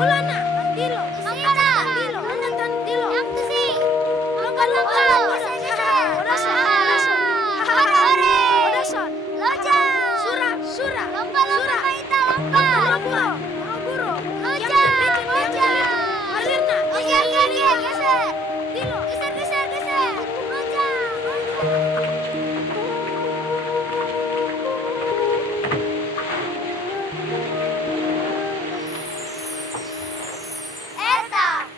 Hulana, Tandilo, Mangkara, Tandilo, Tandilo, Yang Tusi, Mangkara, Odason, Loja, Sura, Sura, Lomba Maita Lomba, Lomba, Guru, Loja, Alirna, geser, Tilo, geser, Loja, Eta.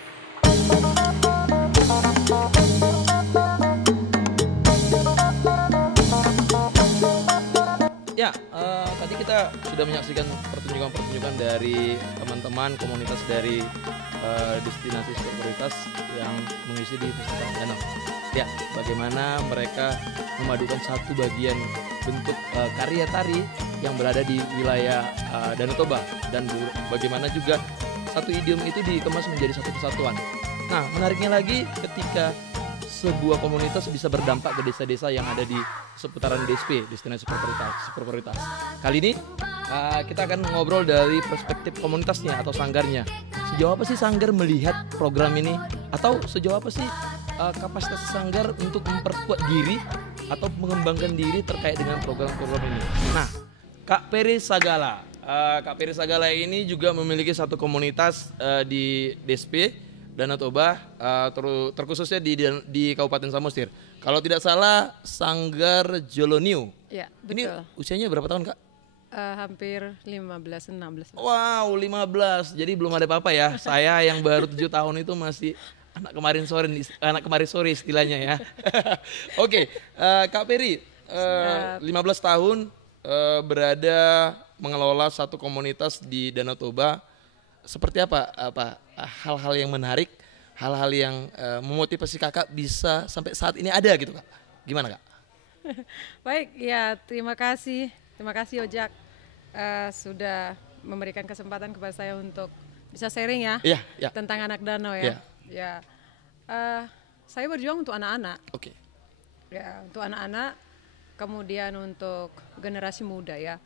Ya, tadi kita sudah menyaksikan pertunjukan-pertunjukan dari teman-teman komunitas dari destinasi sport prioritas yang mengisi di Festival Danau. Ya, bagaimana mereka memadukan satu bagian bentuk karya tari yang berada di wilayah Danau Toba dan bagaimana juga satu idiom itu dikemas menjadi satu kesatuan. Nah, menariknya lagi ketika sebuah komunitas bisa berdampak ke desa-desa yang ada di seputaran DSP, destinasi super prioritas. Kali ini kita akan ngobrol dari perspektif komunitasnya atau sanggarnya. Sejauh apa sih sanggar melihat program ini? Atau sejauh apa sih kapasitas sanggar untuk memperkuat diri atau mengembangkan diri terkait dengan program-program ini? Nah, Kak Peri Sagala. Kak Peri Sagala ini juga memiliki satu komunitas di DSP Danau Toba, terkhususnya di Kabupaten Samosir. Kalau tidak salah, Sanggar Joloniu. Ya, Ini betul. usianya berapa tahun, Kak? Hampir 15-16. Wow, 15. Jadi belum ada apa-apa ya. Saya yang baru 7 tahun itu masih anak kemarin sore istilahnya ya. Oke, Kak Peri, 15 tahun berada mengelola satu komunitas di Danau Toba. Seperti apa hal-hal yang menarik, hal-hal yang memotivasi kakak bisa sampai saat ini ada gitu, Kak? Gimana, Kak? Baik, ya terima kasih Ojak sudah memberikan kesempatan kepada saya untuk bisa sharing ya, Iya. tentang anak danau ya. Ya, saya berjuang untuk anak-anak. Oke. Ya, untuk anak-anak, kemudian untuk generasi muda ya.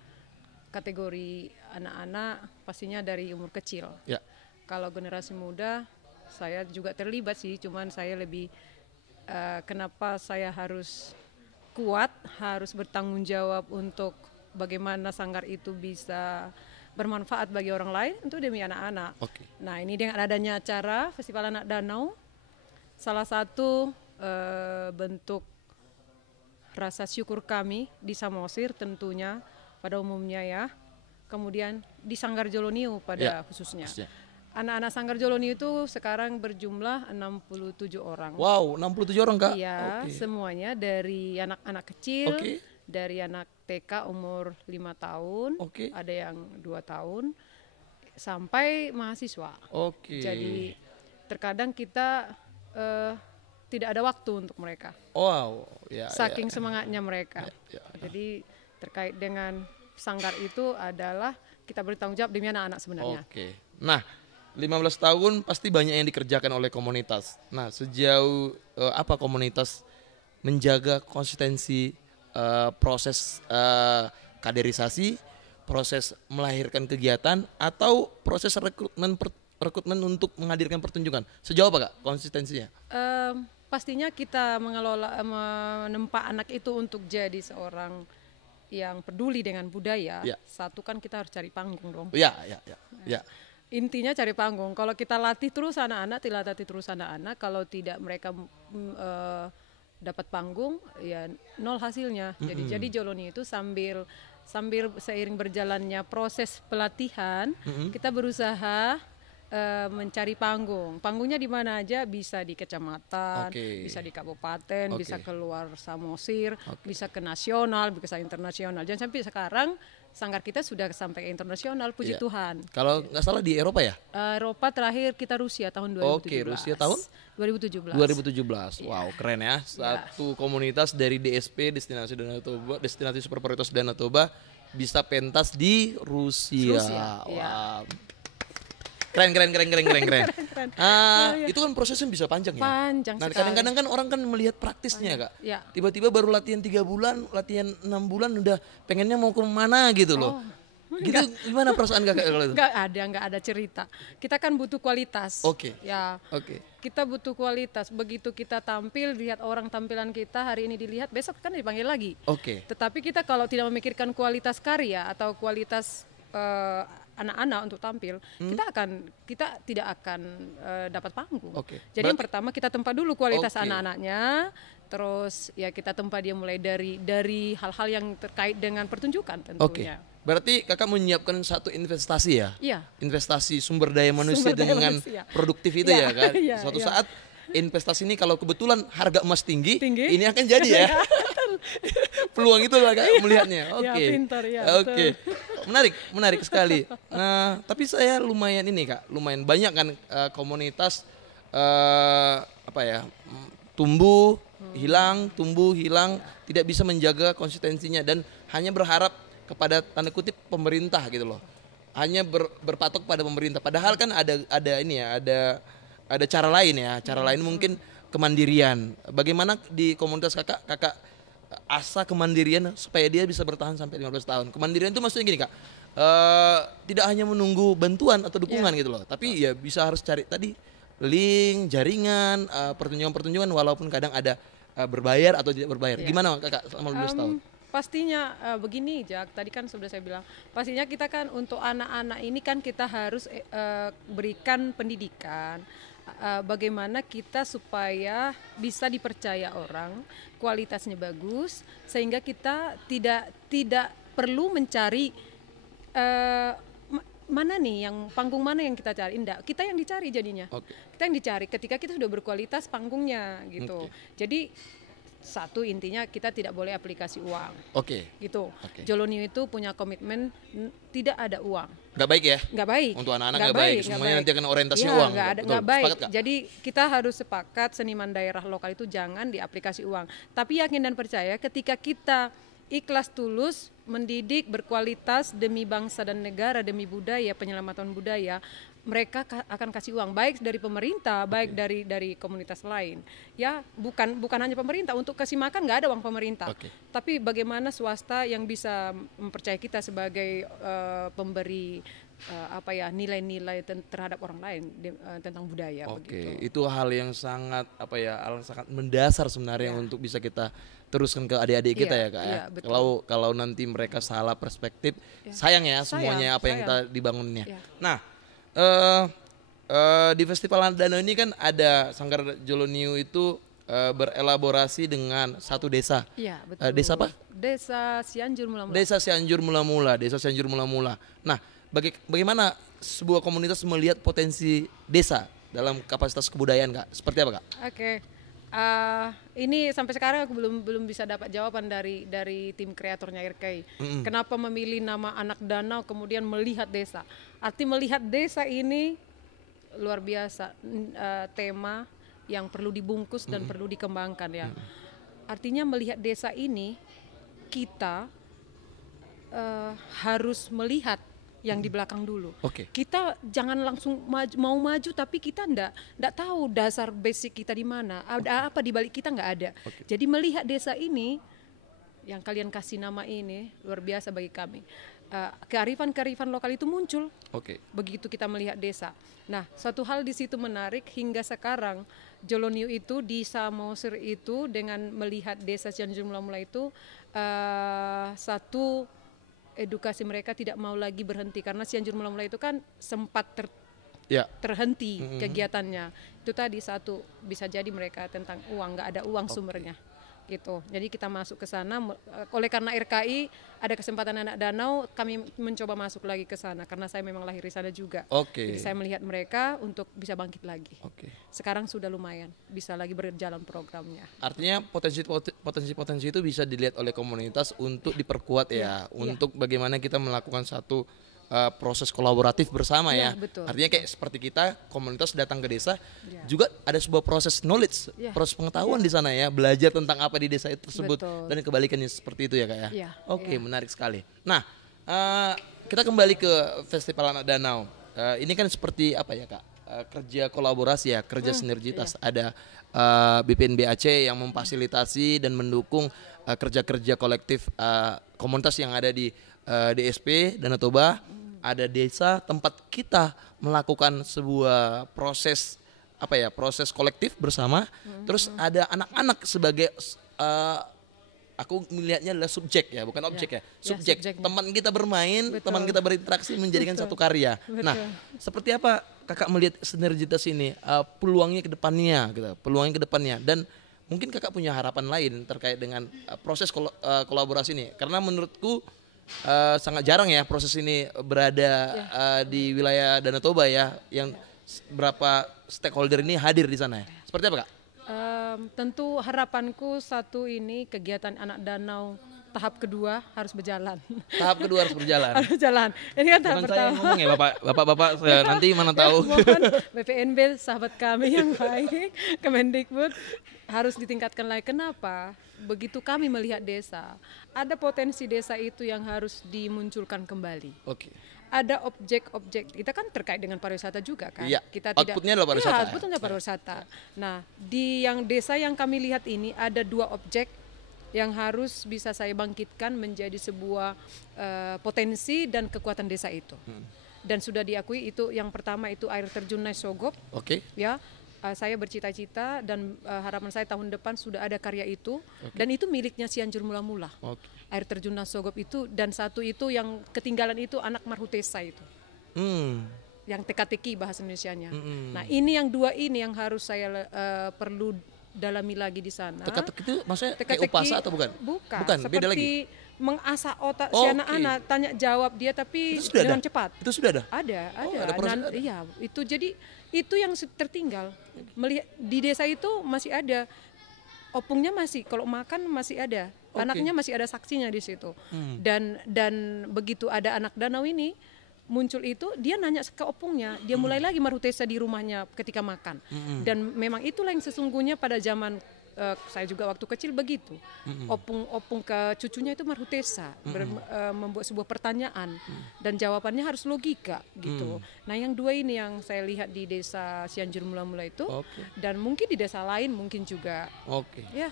Kategori anak-anak pastinya dari umur kecil. Ya. Kalau generasi muda, saya juga terlibat sih, cuman saya lebih kenapa saya harus kuat, harus bertanggung jawab untuk bagaimana sanggar itu bisa bermanfaat bagi orang lain, itu demi anak-anak. Oke. Nah, ini dengan adanya acara Festival Anak Danau, salah satu bentuk rasa syukur kami di Samosir tentunya pada umumnya ya, kemudian di Sanggar Joloniu pada khususnya. Anak-anak Sanggar Joloniu itu sekarang berjumlah 67 orang. Wow, 67 orang, Kak? Iya, Oke. semuanya dari anak-anak kecil, Oke. dari anak TK umur 5 tahun, Oke. ada yang 2 tahun, sampai mahasiswa. Oke. Jadi terkadang kita tidak ada waktu untuk mereka. Wow, ya. Saking semangatnya mereka. Ya. Jadi terkait dengan sanggar itu adalah kita bertanggung jawab demi anak-anak sebenarnya. Oke. Nah, 15 tahun pasti banyak yang dikerjakan oleh komunitas. Nah, sejauh apa komunitas menjaga konsistensi proses kaderisasi, proses melahirkan kegiatan, atau proses rekrutmen untuk menghadirkan pertunjukan? Sejauh apa, Kak, konsistensinya? Pastinya kita menempa anak itu untuk jadi seorang yang peduli dengan budaya. Ya. Satu kan kita harus cari panggung dong. Ya. Intinya cari panggung. Kalau kita latih terus anak-anak, kalau tidak mereka dapat panggung, ya nol hasilnya. Jadi Joloni itu sambil seiring berjalannya proses pelatihan, kita berusaha mencari panggung. Panggungnya di mana aja, bisa di kecamatan, bisa di kabupaten, bisa keluar Samosir, bisa ke nasional, bisa internasional. Dan sampai sekarang sanggar kita sudah sampai ke internasional, puji Tuhan. Kalau nggak salah di Eropa ya? Eropa terakhir kita Rusia tahun 2017. Oke, Rusia tahun? 2017. Wow, keren ya. Satu komunitas dari DSP, Destinasi Danau Toba, Destinasi Super Prioritas Danau Toba, bisa pentas di Rusia. Wow. Keren. Itu kan prosesnya bisa panjang ya. Panjang Nah, sekali. kadang-kadang kan orang kan melihat praktisnya, Kak. Ya. Tiba-tiba baru latihan 3 bulan, latihan 6 bulan udah pengennya mau ke mana gitu loh. Gitu gimana perasaan kakak kalau itu? Nggak ada cerita. Kita kan butuh kualitas. Oke. Ya, Oke. kita butuh kualitas. Begitu kita tampil, lihat orang tampilan kita hari ini dilihat, besok kan dipanggil lagi. Oke. Tetapi kita kalau tidak memikirkan kualitas karya atau kualitas anak-anak untuk tampil, kita tidak akan dapat panggung. Oke. Jadi yang pertama kita tempa dulu kualitas Oke. anak-anaknya, terus ya kita tempa dia mulai dari hal-hal yang terkait dengan pertunjukan Oke. tentunya. Berarti kakak menyiapkan satu investasi ya? Iya. Investasi sumber daya manusia Sumber daya dengan manusia. produktif itu Iya, ya kan? iya, Suatu iya. saat investasi ini kalau kebetulan harga emas tinggi, Tinggi. ini akan jadi ya. Peluang itu lah kak melihatnya. Ya, Oke. pintar, ya, Oke. Menarik sekali. Nah, tapi saya lumayan ini kak, lumayan banyak kan komunitas apa ya, tumbuh hilang, tidak bisa menjaga konsistensinya dan hanya berharap kepada tanda kutip pemerintah gitu loh. Hanya berpatok pada pemerintah. Padahal kan ada ini ya, ada cara lain ya. Cara lain mungkin kemandirian. Bagaimana di komunitas kakak asa kemandirian supaya dia bisa bertahan sampai 15 tahun. Kemandirian itu maksudnya gini kak, tidak hanya menunggu bantuan atau dukungan gitu loh, tapi ya bisa harus cari tadi link, jaringan, pertunjukan-pertunjukan walaupun kadang ada berbayar atau tidak berbayar. Iya. Gimana kakak selama 15 tahun? Pastinya begini Jak, tadi kan sudah saya bilang, pastinya kita kan untuk anak-anak ini kan kita harus berikan pendidikan, bagaimana kita supaya bisa dipercaya orang, kualitasnya bagus, sehingga kita tidak perlu mencari mana nih yang panggung mana yang kita cari, enggak, kita yang dicari jadinya. Oke. Kita yang dicari ketika kita sudah berkualitas panggungnya gitu. Oke. Jadi satu intinya kita tidak boleh aplikasi uang Oke. gitu. Oke. Jolonio itu punya komitmen tidak ada uang. Nggak baik ya? Nggak baik. Untuk anak-anak nggak baik. Semuanya nanti akan orientasinya Iya, uang. Nggak Betul. baik. Sepakat, Kak? Jadi kita harus sepakat seniman daerah lokal itu jangan diaplikasi uang. Tapi yakin dan percaya ketika kita ikhlas tulus mendidik berkualitas demi bangsa dan negara, demi budaya, penyelamatan budaya, mereka akan kasih uang baik dari pemerintah, baik dari komunitas lain. Ya, bukan hanya pemerintah, untuk kasih makan nggak ada uang pemerintah. Oke. Tapi bagaimana swasta yang bisa mempercayai kita sebagai pemberi nilai-nilai terhadap orang lain tentang budaya. Oke, begitu. itu hal yang sangat hal yang sangat mendasar sebenarnya untuk bisa kita teruskan ke adik-adik kita Iya, ya kak ya. iya, betul. Kalau nanti mereka salah perspektif, sayang ya semuanya apa yang kita sayang. dibangunnya. Iya. Nah, di Festival Danau ini kan ada Sanggar Jolonio itu berelaborasi dengan satu desa. Iya, betul. Desa apa? Desa Cianjur Mula-Mula. Desa Cianjur Mula-Mula. Nah, bagaimana sebuah komunitas melihat potensi desa dalam kapasitas kebudayaan kak? Seperti apa kak? Oke. Ini sampai sekarang aku belum bisa dapat jawaban dari tim kreatornya RKI. Kenapa memilih nama Anak Danau kemudian melihat desa? Arti melihat desa ini luar biasa, tema yang perlu dibungkus dan perlu dikembangkan ya. Artinya melihat desa ini kita harus melihat yang di belakang dulu. Oke. Kita jangan langsung mau maju tapi kita ndak tahu dasar basic kita di mana. Ada apa di balik kita nggak ada. Jadi melihat desa ini yang kalian kasih nama ini luar biasa bagi kami. Kearifan lokal itu muncul. Oke. Begitu kita melihat desa. Nah, satu hal di situ menarik hingga sekarang Jolonio itu di Samosir itu dengan melihat desa Cianjur Mula-Mula itu satu edukasi mereka tidak mau lagi berhenti karena Cianjur Mula-Mula itu kan sempat terhenti kegiatannya. Itu tadi satu bisa jadi mereka tentang uang, nggak ada uang sumbernya. Gitu. Jadi kita masuk ke sana oleh karena RKI ada kesempatan Anak Danau, kami mencoba masuk lagi ke sana karena saya memang lahir di sana juga. Oke. Jadi saya melihat mereka untuk bisa bangkit lagi. Oke. Sekarang sudah lumayan bisa lagi berjalan programnya. Artinya potensi itu bisa dilihat oleh komunitas untuk diperkuat ya, untuk bagaimana kita melakukan satu proses kolaboratif bersama ya. Betul. Artinya kayak seperti kita komunitas datang ke desa juga ada sebuah proses knowledge, proses pengetahuan di sana ya, belajar tentang apa di desa itu tersebut. Betul. Dan kebalikannya seperti itu ya kak ya. Iya, Oke, menarik sekali. Nah, kita kembali ke Festival Anak Danau. Ini kan seperti apa ya kak? Kerja kolaborasi ya, kerja sinergitas. Ada BPNBAC yang memfasilitasi dan mendukung kerja-kerja kolektif komunitas yang ada di DSP Danau Toba, ada desa tempat kita melakukan sebuah proses proses kolektif bersama. Terus ada anak-anak sebagai aku melihatnya adalah subjek ya, bukan objek ya. Subjek. subjeknya. Teman kita bermain, Betul. teman kita berinteraksi menjadikan Betul. satu karya. Nah, seperti apa Kakak melihat sinergitas ini, peluangnya ke depannya gitu, peluangnya ke depannya, dan mungkin Kakak punya harapan lain terkait dengan proses kolaborasi ini, karena menurutku sangat jarang ya proses ini berada di wilayah Danau Toba ya, yang berapa stakeholder ini hadir di sana ya. Seperti apa Kak? Tentu harapanku satu ini kegiatan anak danau tahap kedua harus berjalan. Tahap kedua harus berjalan. Harus berjalan. Ini kan tahap Bukan saya yang pertama. ngomong ya Bapak nanti mana tahu. Mohon BPNB sahabat kami yang baik, Kemendikbud harus ditingkatkan lagi. Kenapa? Begitu kami melihat desa, ada potensi desa itu yang harus dimunculkan kembali. Oke. Ada objek-objek, kita kan terkait dengan pariwisata juga kan. Iya, Kita tidak, outputnya adalah pariwisata. Iya, outputnya pariwisata. Nah, di yang desa yang kami lihat ini ada 2 objek yang harus bisa saya bangkitkan menjadi sebuah potensi dan kekuatan desa itu. Dan sudah diakui itu, yang pertama itu air terjun Naisogop. Oke. Ya, saya bercita-cita dan harapan saya tahun depan sudah ada karya itu. Dan itu miliknya Cianjur mula-mula. Oke. Air terjun Naisogop itu, dan satu itu yang ketinggalan itu anak Marhutesa itu. Yang teka-teki bahasa Indonesianya. Nah, ini yang 2 ini yang harus saya perlu dalami lagi di sana. Teka-teki itu maksudnya kayak Teka-teki, upasa atau bukan? Bukan, Bukan, beda lagi. seperti mengasah otak si Oke. anak-anak, tanya jawab dia tapi Itu sudah dengan ada? cepat. Itu sudah ada? Ada. ada proses, ada. Iya, itu jadi itu yang tertinggal. Melihat di desa itu masih ada opungnya, masih kalau makan masih ada. Oke. Anaknya masih ada saksinya di situ. Dan begitu ada anak danau ini muncul itu, dia nanya ke opungnya, dia mulai lagi Marhutesa di rumahnya ketika makan. Dan memang itulah yang sesungguhnya pada zaman saya juga waktu kecil begitu. Opung ke cucunya itu Marhutesa, membuat sebuah pertanyaan dan jawabannya harus logika gitu. Nah, yang 2 ini yang saya lihat di desa Cianjur mula-mula itu. Dan mungkin di desa lain mungkin juga. Ya,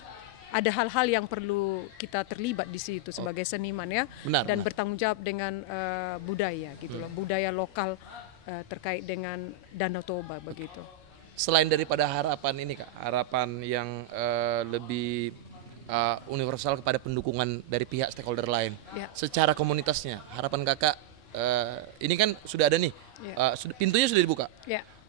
ada hal-hal yang perlu kita terlibat di situ sebagai seniman ya. Dan bertanggung jawab dengan budaya gitu loh, budaya lokal terkait dengan Danau Toba begitu. Selain daripada harapan ini Kak, harapan yang lebih universal kepada pendukungan dari pihak stakeholder lain, secara komunitasnya, harapan Kakak ini kan sudah ada nih, pintunya sudah dibuka.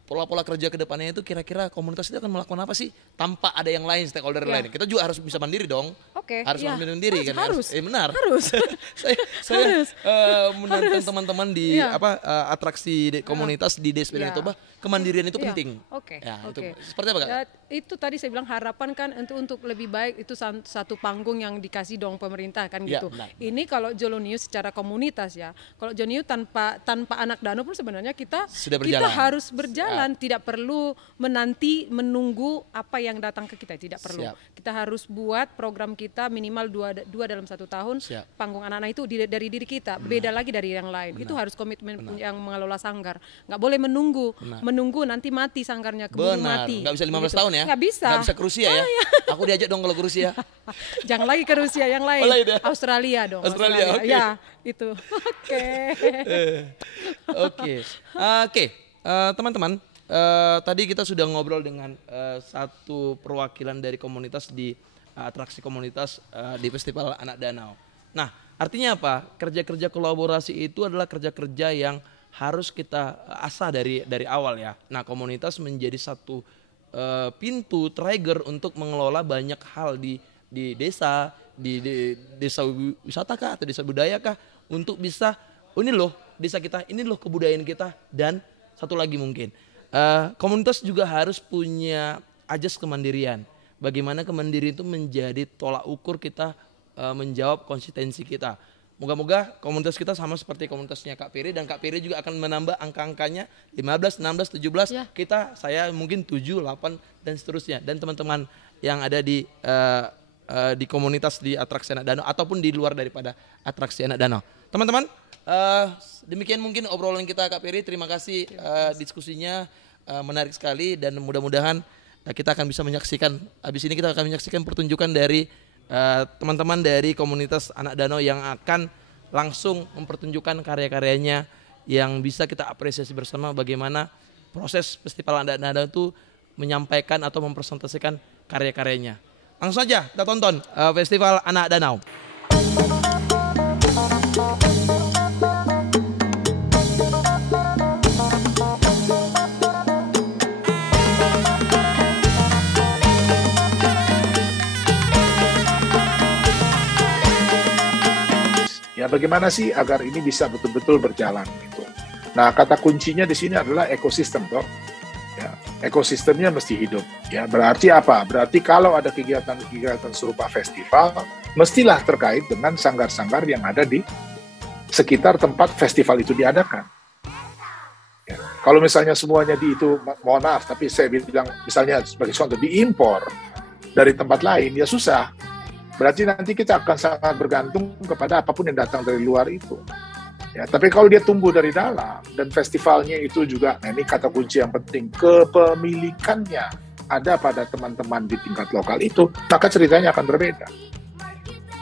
Pola-pola kerja ke depannya itu kira-kira komunitas itu akan melakukan apa sih tanpa ada yang lain, stakeholder lain? Kita juga harus bisa mandiri dong. Harus mandiri kan? Harus. Benar. Harus. saya menonton teman-teman di atraksi komunitas di DSP Danau Toba, kemandirian itu penting. Itu seperti apa Kak? Itu tadi saya bilang harapan kan untuk lebih baik itu satu panggung yang dikasih dong pemerintah kan gitu. Ini kalau Jolonius secara komunitas ya. Kalau Jolonius tanpa anak danau pun sebenarnya kita harus berjalan, tidak perlu menunggu apa yang datang ke kita, tidak perlu. Kita harus buat program kita minimal 2 dalam 1 tahun. Panggung anak-anak itu dari diri kita, beda lagi dari yang lain. Itu harus komitmen yang mengelola sanggar. Nggak boleh menunggu nanti mati sanggarnya, keburu mati. Nggak bisa 15 tahun ya? Nggak bisa. Nggak bisa ke Rusia ya? Aku diajak dong kalau ke Rusia. Jangan lagi ke Rusia, yang lain. Australia dong. Australia. Ya, itu. Oke. Teman-teman, tadi kita sudah ngobrol dengan satu perwakilan dari komunitas di atraksi komunitas di Festival Anak Danau. Nah, artinya apa? Kerja-kerja kolaborasi itu adalah kerja-kerja yang harus kita asah dari awal ya. Nah, komunitas menjadi satu pintu trigger untuk mengelola banyak hal di desa, di desa wisata kah atau desa budaya kah, untuk bisa ini loh desa kita, ini loh kebudayaan kita. Dan satu lagi mungkin komunitas juga harus punya ajas kemandirian. Bagaimana kemandirian itu menjadi tolak ukur kita menjawab konsistensi kita. Moga-moga komunitas kita sama seperti komunitasnya Kak Piri, dan Kak Piri juga akan menambah angka-angkanya 15, 16, 17. Saya mungkin 7, 8 dan seterusnya. Dan teman-teman yang ada di komunitas di atraksi Anak Danau ataupun di luar daripada atraksi Anak Danau. Teman-teman, demikian mungkin obrolan kita Kak Piri. Terima kasih diskusinya menarik sekali, dan mudah-mudahan kita akan bisa menyaksikan, habis ini kita akan menyaksikan pertunjukan dari teman-teman dari komunitas Anak Danau yang akan langsung mempertunjukkan karya-karyanya yang bisa kita apresiasi bersama bagaimana proses Festival Anak Danau itu menyampaikan atau mempresentasikan karya-karyanya. Langsung saja kita tonton Festival Anak Danau. Ya, bagaimana sih agar ini bisa betul-betul berjalan gitu. Nah, kata kuncinya di sini adalah ekosistem, toh. Ya, ekosistemnya mesti hidup. Ya, berarti apa? Berarti kalau ada kegiatan-kegiatan serupa festival, mestilah terkait dengan sanggar-sanggar yang ada di sekitar tempat festival itu diadakan. Ya, kalau misalnya semuanya itu, mohon maaf, tapi saya bilang misalnya sebagai contoh diimpor dari tempat lain, ya susah. Berarti nanti kita akan sangat bergantung kepada apapun yang datang dari luar itu. Ya, tapi kalau dia tumbuh dari dalam dan festivalnya itu juga, nah ini kata kunci yang penting, kepemilikannya ada pada teman-teman di tingkat lokal itu, maka ceritanya akan berbeda.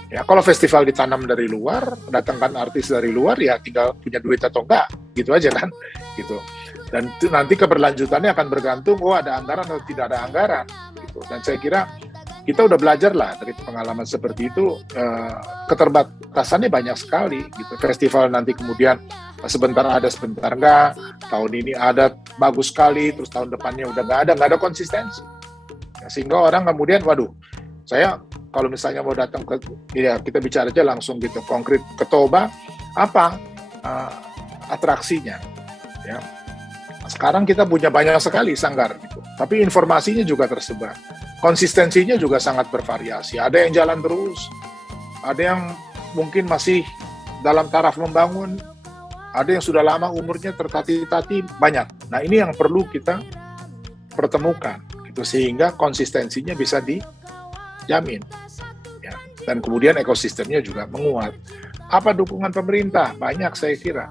Ya, kalau festival ditanam dari luar, datangkan artis dari luar, ya tinggal punya duit atau enggak, gitu aja kan, gitu. Dan nanti keberlanjutannya akan bergantung, oh ada anggaran atau tidak ada anggaran, gitu. Dan saya kira kita udah belajar lah dari pengalaman seperti itu, keterbatasannya banyak sekali gitu. Festival nanti kemudian sebentar ada sebentar enggak, tahun ini ada bagus sekali, terus tahun depannya udah nggak ada konsistensi. Ya, sehingga orang kemudian, waduh, saya kalau misalnya mau datang ke, ya kita bicara aja langsung gitu, konkret ke Toba, apa atraksinya? Ya. Sekarang kita punya banyak sekali sanggar gitu, tapi informasinya juga tersebar. Konsistensinya juga sangat bervariasi. Ada yang jalan terus, ada yang mungkin masih dalam taraf membangun, ada yang sudah lama umurnya tertati-tati, banyak. Nah ini yang perlu kita pertemukan, gitu, sehingga konsistensinya bisa dijamin. Ya. Dan kemudian ekosistemnya juga menguat. Apa dukungan pemerintah? Banyak saya kira.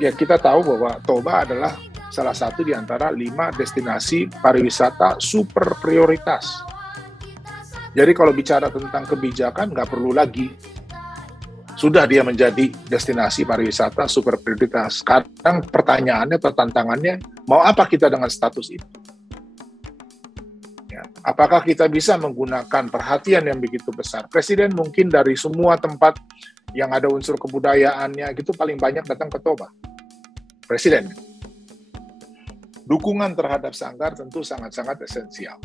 Ya kita tahu bahwa Toba adalah salah satu di antara 5 destinasi pariwisata super prioritas. Jadi kalau bicara tentang kebijakan, nggak perlu lagi. Sudah dia menjadi destinasi pariwisata super prioritas. Sekarang pertanyaannya atau tantangannya, mau apa kita dengan status itu? Ya, apakah kita bisa menggunakan perhatian yang begitu besar? Presiden mungkin dari semua tempat yang ada unsur kebudayaannya, gitu paling banyak datang ke Toba. Presiden. Dukungan terhadap sanggar tentu sangat-sangat esensial.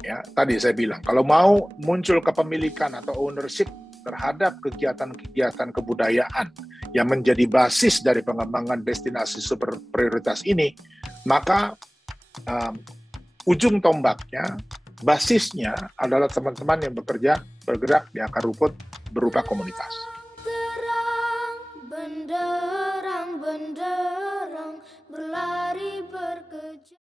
Ya, tadi saya bilang, kalau mau muncul kepemilikan atau ownership terhadap kegiatan-kegiatan kebudayaan yang menjadi basis dari pengembangan destinasi super prioritas ini, maka ujung tombaknya, basisnya adalah teman-teman yang bergerak di akar rumput berupa komunitas. Benderang berlari berkejar.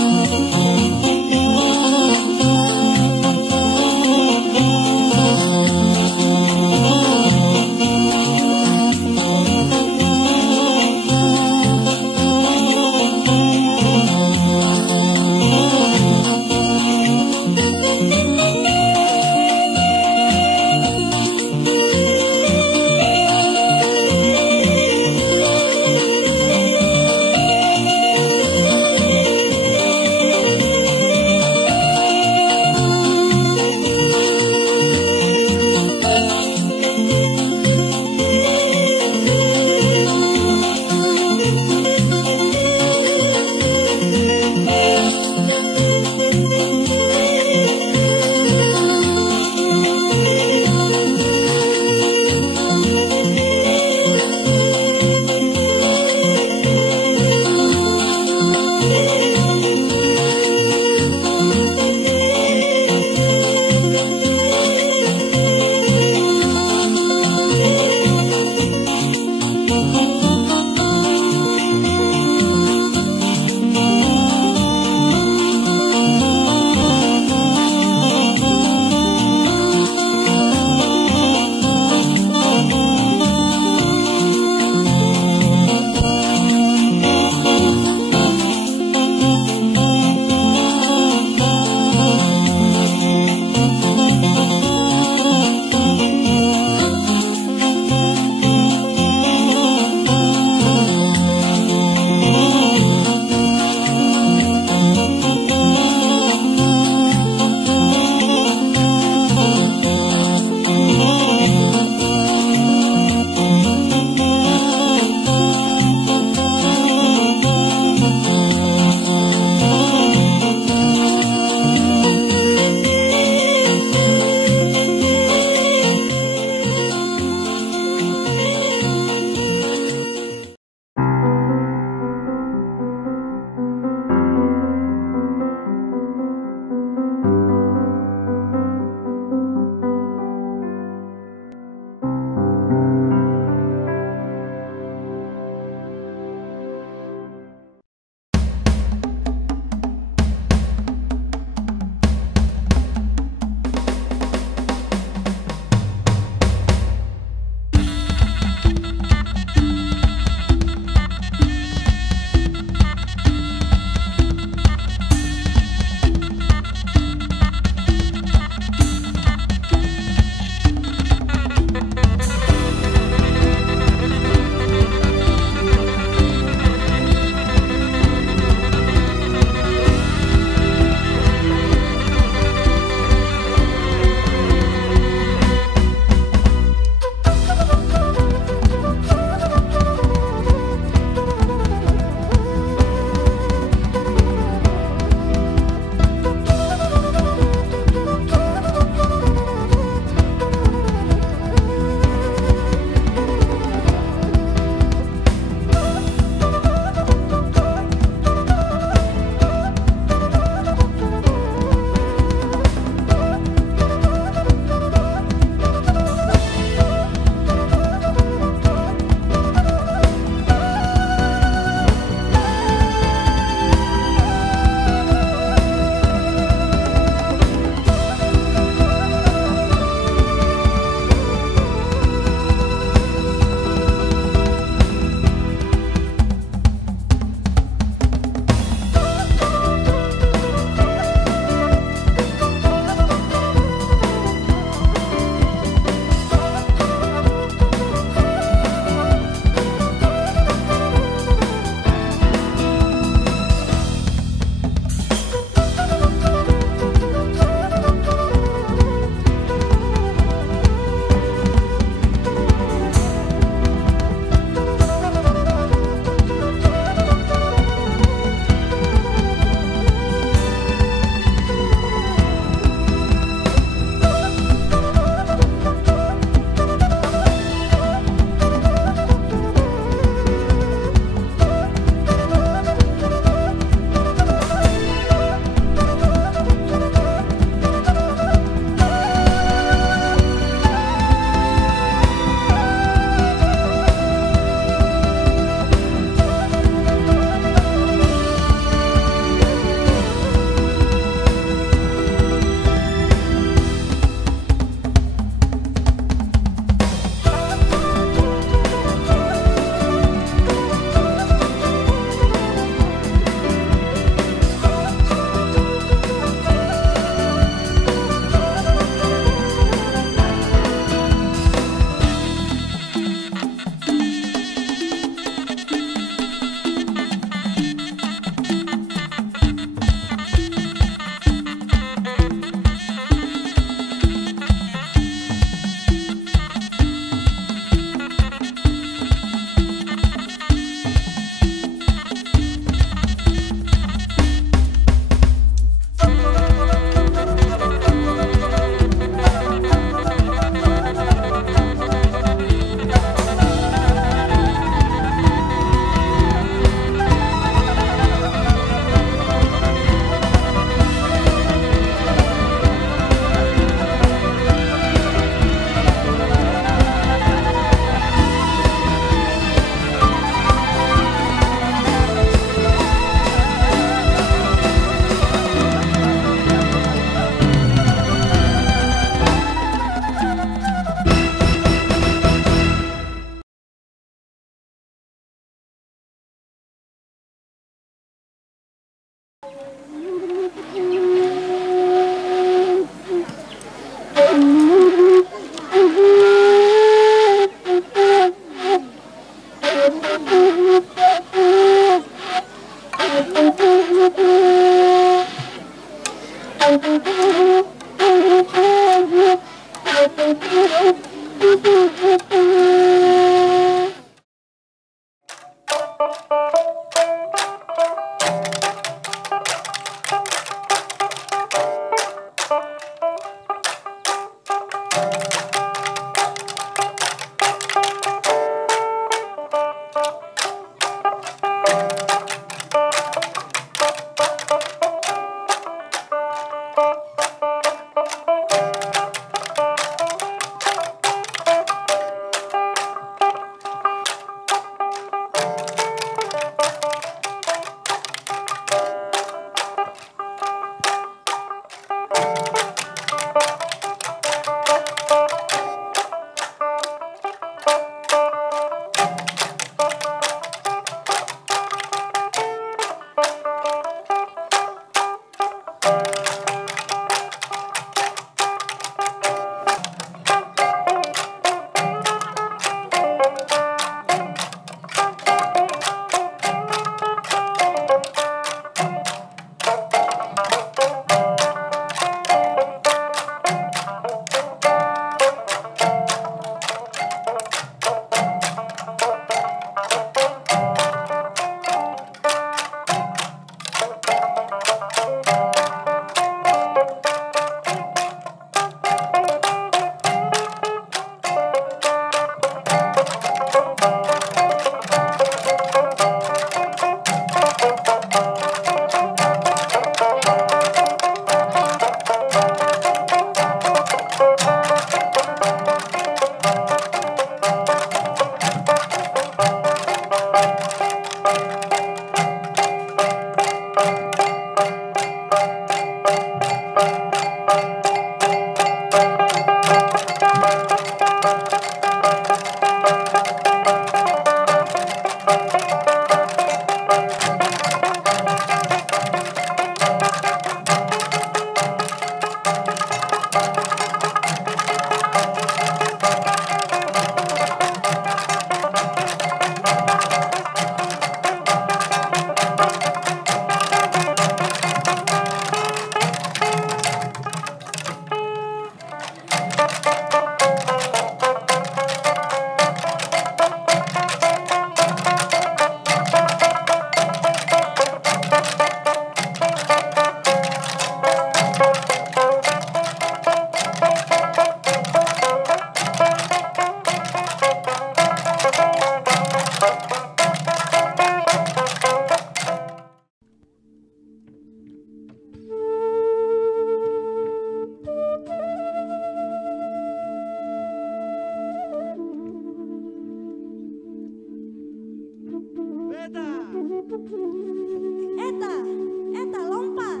Eta lompat.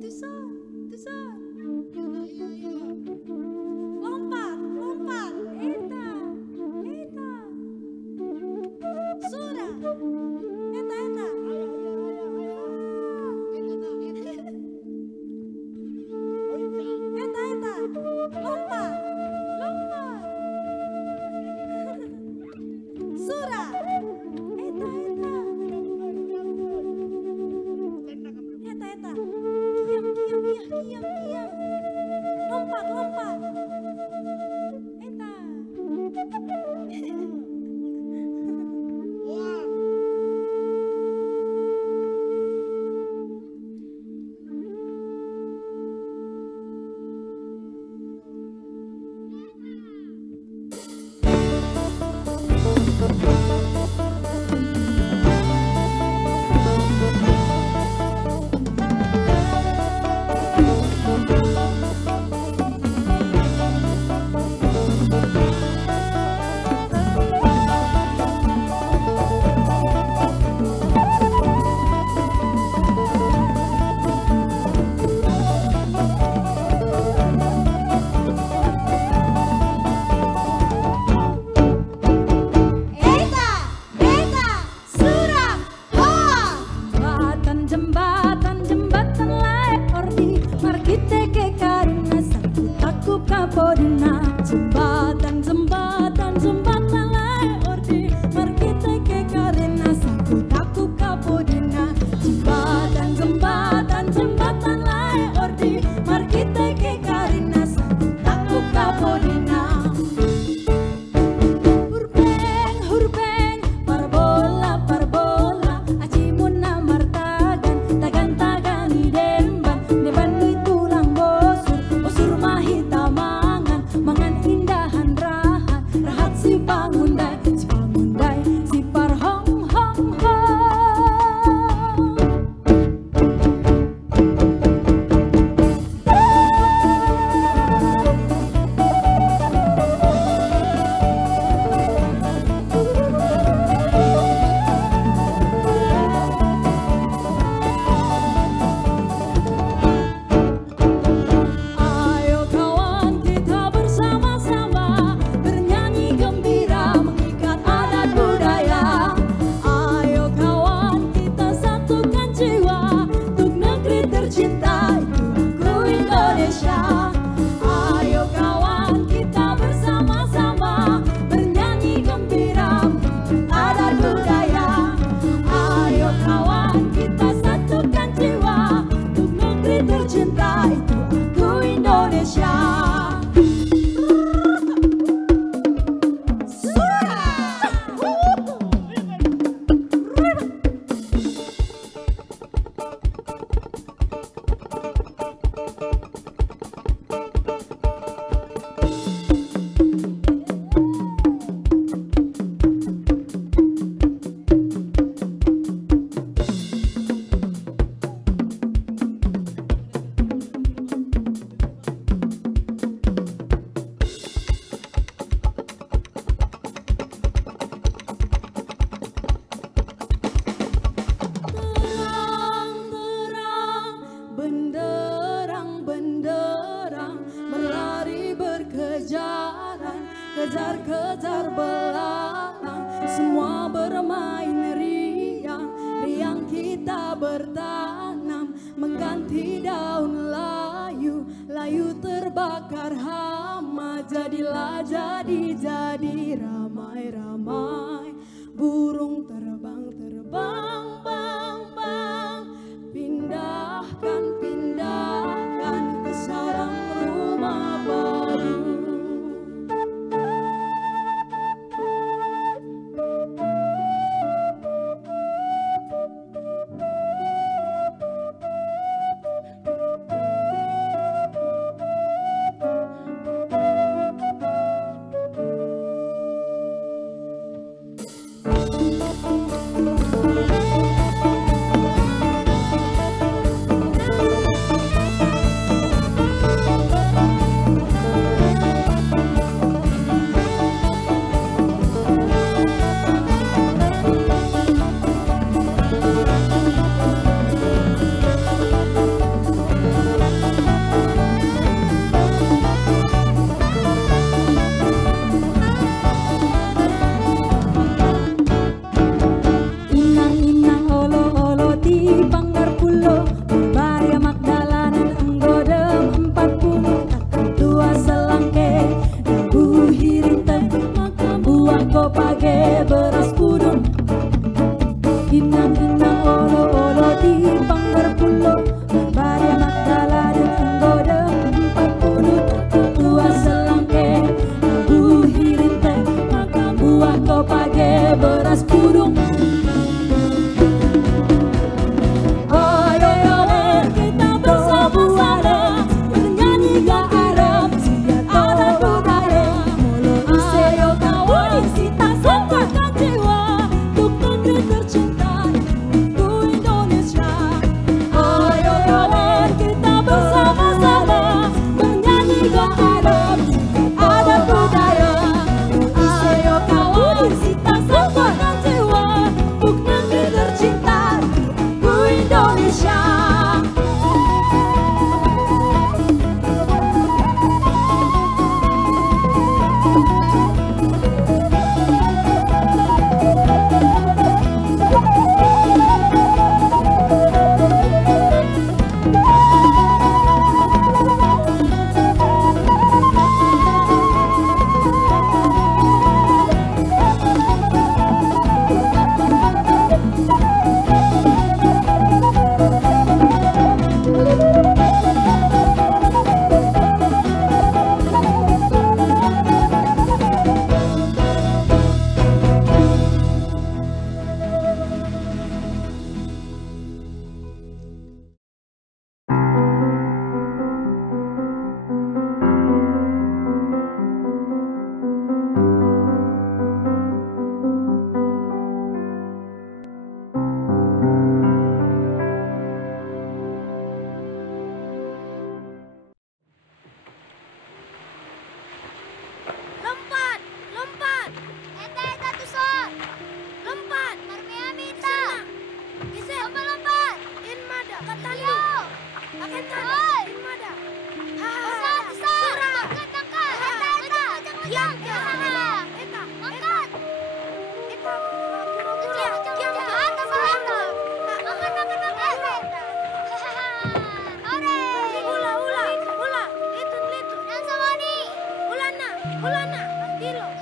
Tusa. Lompat. Eta. Sura. Eta. Eta. Lompat. Sura. Eta. Diam. Lompat. Eta. kejar-kejar belalang, semua bermain bertanam, mengganti daun layu, layu terbakar hama, jadilah jadi ramai-ramai burung terbang, bang, bang, pindahkan ke sarang rumah baru. Ulana, Mandilo.